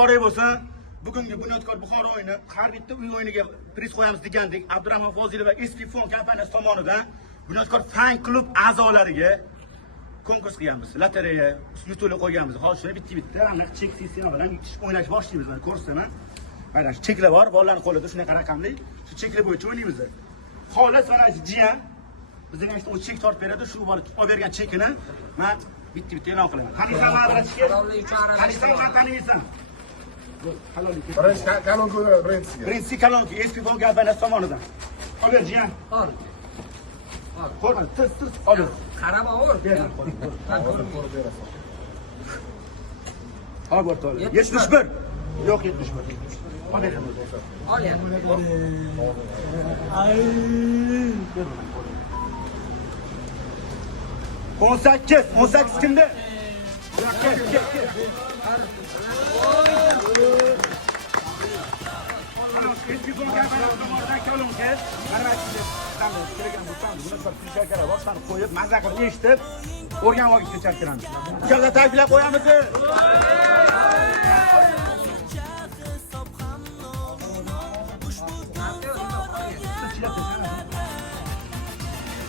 muborak bo'lsin. Bugungi Bunyodkor Buxoro o'yini har bitta uy o'yiniga priz qo'yamiz degandik. Abdurahmon Fozilov va SP Fond kompaniyasi tomonidan Bunyodkor fan klub a'zolariga konkurs qilganmiz. Lotereya yutuli qo'yganmiz. Hozir shuni bitta aniq chek sistema bilan o'ynash boshlaymiz. Mana ko'rsaman. Mana shu cheklar bor, bolalarning qo'lida shunaqa raqamli. Shu cheklar bo'yicha o'ynaymiz. Xolos mana shu jiyan bizga işte o chek tortib beradi. Shu olib bergan chekini men bitta e'lon qilaman. Qaniysan ma'brachga? Qaniysan taniysan? Birinchi kolonka birinchisiga. Birinchi kolonka SP Fond kompaniyasi tomonidan. Olib ber jiyan. Ol. Qo'l, tis, olib. Qarab ol. Al o'rtoq. 71. Yo'q 71. Ol ber. Ol ya. 18 kimda? Qo'yib mazza qilib eshitib o'rganib olishga chaqiramiz. Ularga taklif qo'yamiz.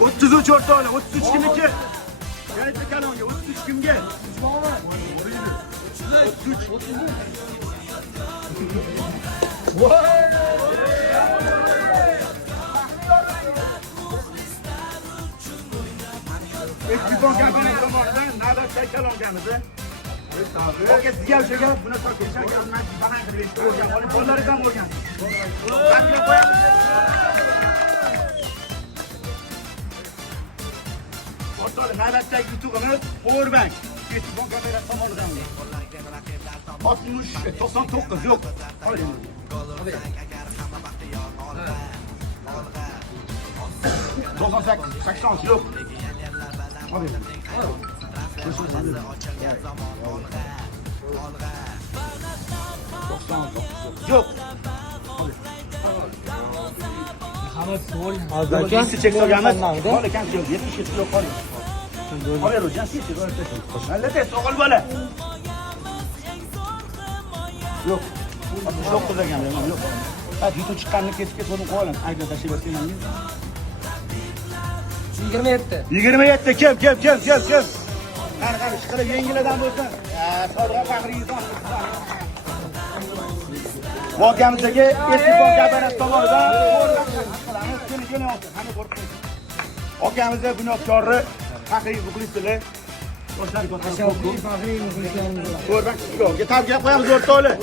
O'ttiz uch o'rtoqlar, 33 kimniki? Yana kalonga 33 kimga? 33. Ekipon kompaniyasi tomonidan navbatdagi kalongamiz. Oke, sizga o'shaga buni topishga xizmat banan qilib o'rgan. Bolalardan o'rgan. Qanday qo'yamiz? O'rtoqlar, navbatdagi yutug'imiz Powerbank. Ekipon kompaniyasi tomonidan. 99 yo'q. Qo'ying. 98 yo'q. Yo'q. Hamid so'l. Hozir chek solganmiz. Bola kam yo'q. 77 yo'q qoldi. Qo'yaver o'jan, siz o'rtasin. Albatta, so'g'il bola. Yo'q. 69 degan yo'q. Hadi yutib chiqqanini kesib o'rni qo'yaman. Aytib tashlab bersangiz. 27. Kim? Qani, ishqilib yengiladan bo'lsin. Sodg'a faxriyizon. Voqeamizdagi eski fond kompaniyasi tomonidan voqeamizda Bunyodkorni faxriy muxlislar yoshlar faxriy muxlislarimiz. Ko'rmak yo'q. Tabriklar qo'yamiz o'rtoqlar.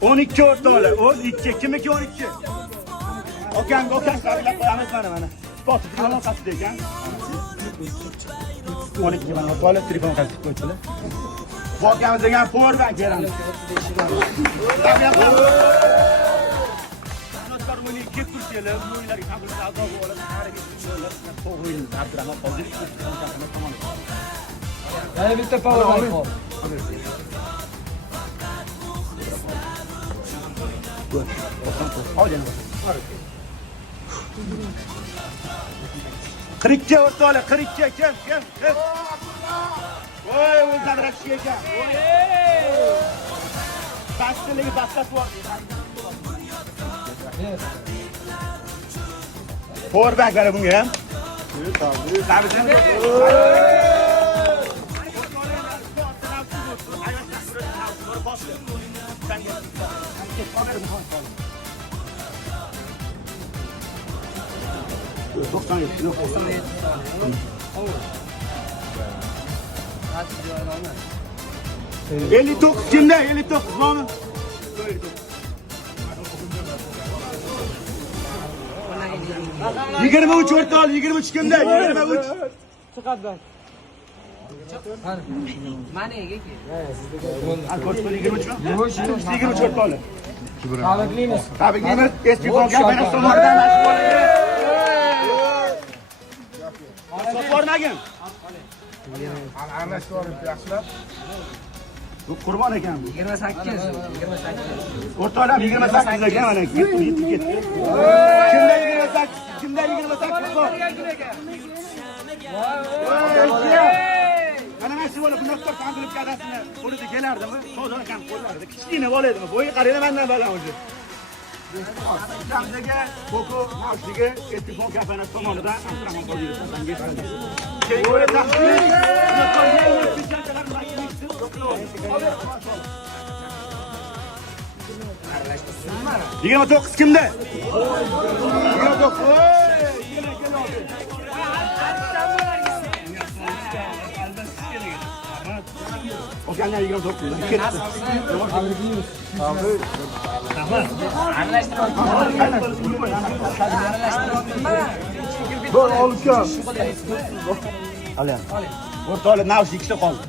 12 o'rtoqlar. 12 kimniki 12? Okan tabriklar qo'yamiz mana. Sport telefon qasida ekan. 12 mana o'rtoqlar telefon qasida qo'ychilar. Voqeamiz degan Powerbank beramiz. Tabriklar qo'yamiz. Bunyodkor o'yini 2 kursiylar, o'yinlarga qabul a'zo bo'ladi. Harakat qilishlar, to'g'ri o'yin Abdurahmon Fozilov tomonidan. Yana bitta Powerbank bor. Al yana. 42 o'rtoqlar, 42 kim? Voy, o'zdan rakshi ekan. Bastiligi bastas bor. Powerbank mana bunga ham. Elli dokuz kimde? 59 var mı? 23 ortal, 23 kimde? 23. Chiqadi bak. Mana ega ki. Alkoç'ta 23 mi? 23 ortal. Tabriklaymiz. Tabriklaymiz. Eski fond kompaniyasi tomonidan mashg'ul bo'ling. Bormagin. Anlash bor, yaxshilab. Bu qurbon ekan bu. 28. O'rtoqlar 28 ekan mana. Yetib ketdi. Kimda 28? kimda 28 bor? Mana shu bola bunaqa qanqilib kadasini qo'lida kelardimi? Sozon ham qo'llarida. Kichkina bola edimi? Bo'yi qarayman mendan baland o'zi. Kamdaga Koko Mavshiga Ettifon kafanasi tomonidan Abdurahmon Qodirov yetkazildi. Keyin o'ylab taqdim. 29 kimda? 29. Okanlar 29. Bo'l olishgan. Alayam. O'rtoqlar navshi ikkita qoldi.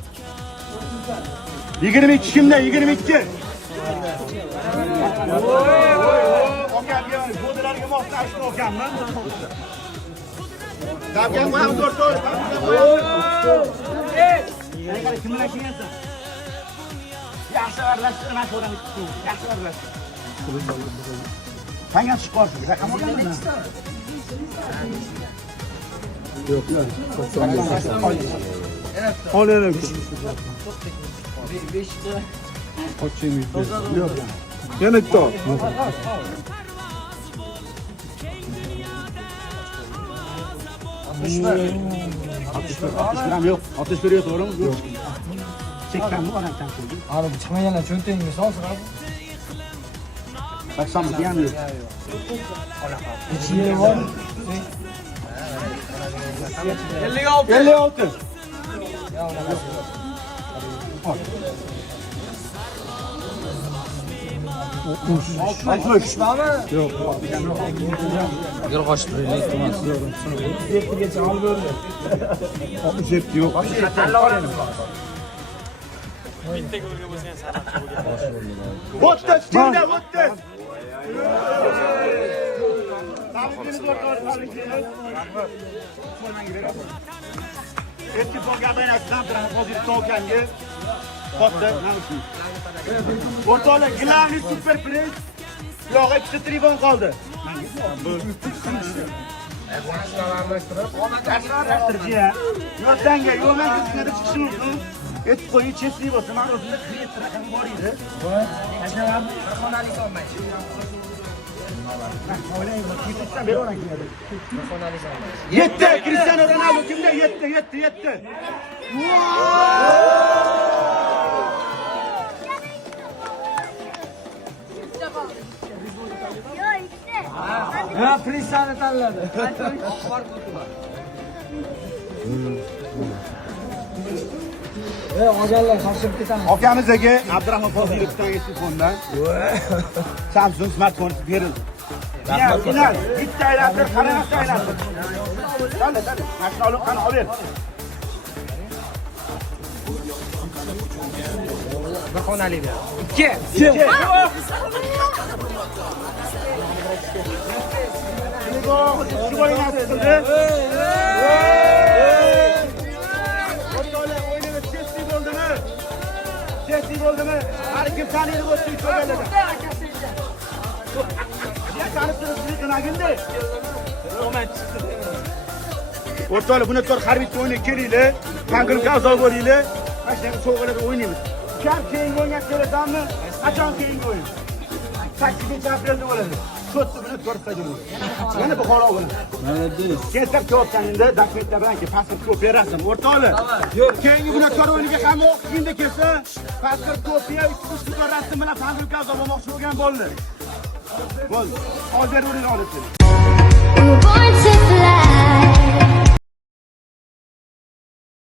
22 kimda? 22. Okamga bo'dalarga moslashdi okammi? Dabgan qo'yamiz o'rtoqlar. Kim bilan kelgansan? Yaxshi aralashtir, mana shu odamni tutdim. Yaxshi aralashtir. Qancha chiqib qolsin? Raqam olganmi? Yo'q, olaylik. 5 ta. Yo'q. Yana bitta. 60 gram yo'q. 61 yo'q, to'g'rimi? Yo'q. Chekkanmi onam tanqildi? Ana bu chiqmaganlar cho'ntagingga solsin abi. 80 ham yo'q. Ichiga bor. 56. 56. Yo'q. Agar qochib turaylik, emas. 7gacha olib berdi. 67 yo'q. O'tdi, kimda o'tdi? Ettifon kafanasidan Abdurahmon Qodirov to'kanga qotdi, mana shu. O'rtoqlar, Glavniy super press. Yog'i ikkita tribun qoldi. Yo'tanga yo'ldan chiqishda chiqishimizni etib qo'ying, chesli bo'lsa, men o'zimda kredit raqami bor edi. Xonalik olmaydi. Yetti, Cristiano Ronaldo kimda? Yetti. Ha, Prisani tanladi. Olganlar qarshib ketamiz. Okamizga Abdurahmon Qodirovdan telefondan Samsung smartfon berildi. Final, bitta aylantir, qaramasdan aylantir. Qani, mashina olib qani olib ber. Bir xonalik ber. 2. Shu bola nasib qildi. O'rtoqlar, o'yinimiz chesli bo'ldimi? Har kim taniydi o'tdi ko'rganlarda. O'rtoqlar, bunaqa har bitta o'yinga kelinglar, qanqilga a'zo bo'linglar. Mana shunaqa sovg'alarda o'ynaymiz. Kam keyingi o'yinga kelasanmi? Qachon keyingi o'yin? 8-aprelda bo'ladi. To'rtta bilan to'rttaga bo'ladi. Yana Buxoro bilan. Keltirib ko'rsaningda dokumentlar bilan pasport kopiya rasm. O'rtoqlar, keyingi bunaqa o'yinga hamma o'qiganda kelsa, pasport kopiya, ikki rasm bilan qanqilga a'zo bo'lmoqchi bo'lgan bo'ldi. Bo'ldi. Hozir o'rin olib.